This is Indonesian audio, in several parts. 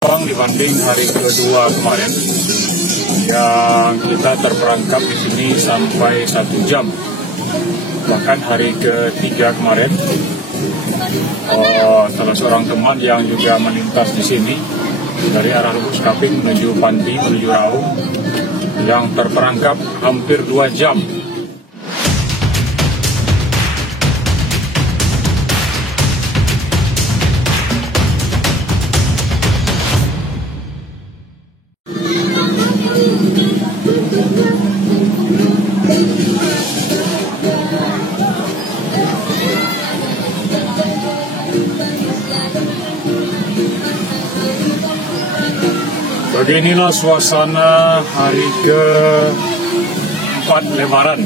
Dibanding hari kedua kemarin yang kita terperangkap di sini sampai 1 jam. Bahkan hari ketiga kemarin salah seorang teman yang juga melintas di sini dari arah Lubuk Sekaping menuju Panti menuju Raung yang terperangkap hampir 2 jam. Beginilah suasana hari ke-4 Lebaran,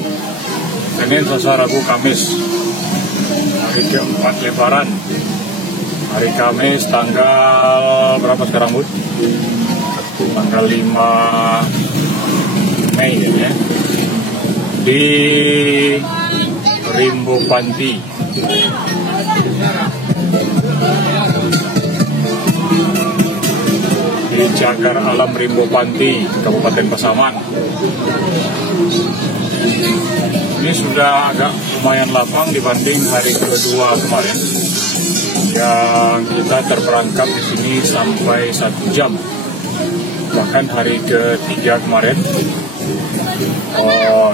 Senin, Selasa, Rabu, Kamis. Hari ke-4 Lebaran, hari Kamis tanggal berapa sekarang, Bud? Tanggal 5 Mei ya, di Rimbo Panti. Di Cagar Alam Rimbo Panti, Kabupaten Pasaman. Ini sudah agak lumayan lapang dibanding hari kedua kemarin yang kita terperangkap di sini sampai 1 jam. Bahkan hari ketiga kemarin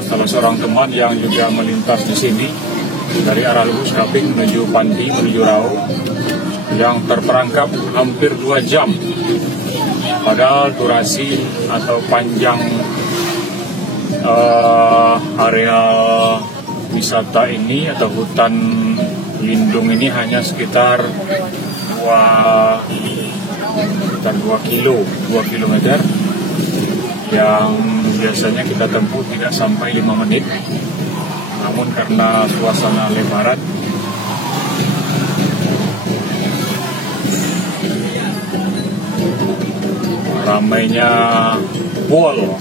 salah seorang teman yang juga melintas di sini dari arah Lubuk Sekaping menuju Panti menuju Raung yang terperangkap hampir 2 jam. Padahal durasi atau panjang area wisata ini atau hutan lindung ini hanya sekitar 2 kilometer yang biasanya kita tempuh tidak sampai 5 menit. Namun karena suasana Lebaran, ramainya bol,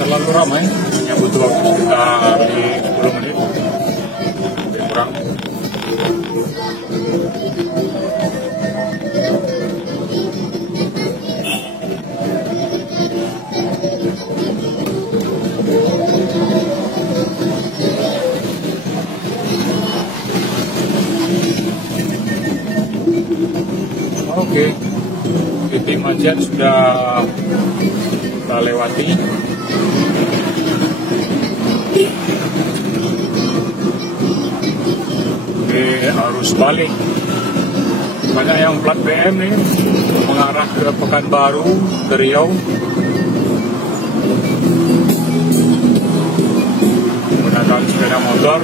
terlalu ramai, hanya butuh waktu sekitar 10 menit, lebih kurang. Oke, titik macet sudah kita lewati. Arus balik, banyak yang plat BM nih mengarah ke Pekanbaru, ke Riau. Menggunakan sepeda motor.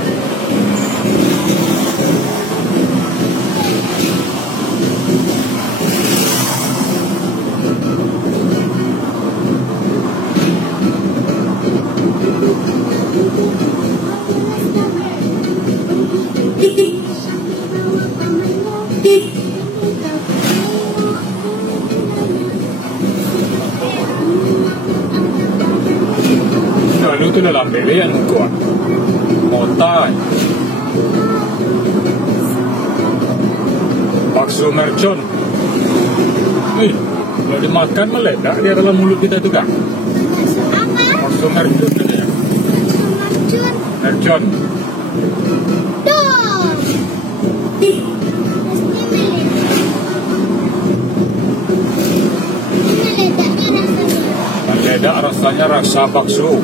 Lalu itu dalam pilihan kuat Mota bakso mercon. Wih, kalau dimakan meledak di dalam mulut kita itu kan. Bakso mercon ini ya. Mercon. Meledak rasanya, rasa bakso.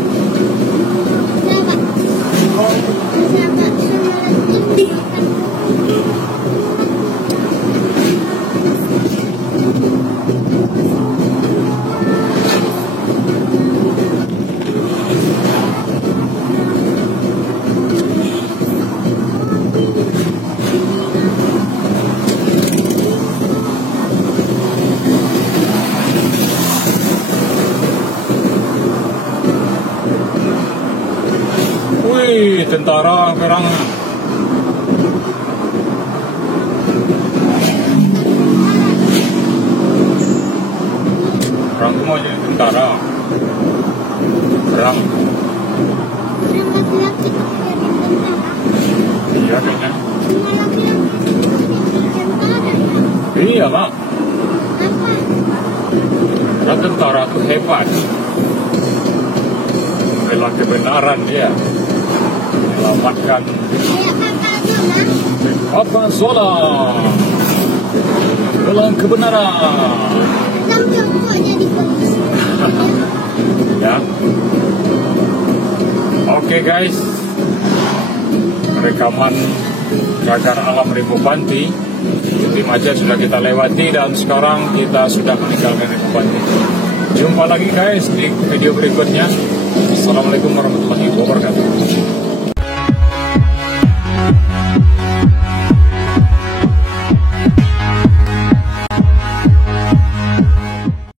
Wih, tentara perang. Perang semua jadi tentara. Perang. Iya kayaknya. Iya mak. Karena tentara itu hebat. Membela kebenaran dia. Selamatkan Papa Zola. Membela kebenaran. Ya. Oke guys. Rekaman Cagar Alam Rimbo Panti di Majen sudah kita lewati dan sekarang kita sudah meninggalkan Rimbo Panti. Jumpa lagi guys di video berikutnya. Assalamualaikum warahmatullahi wabarakatuh.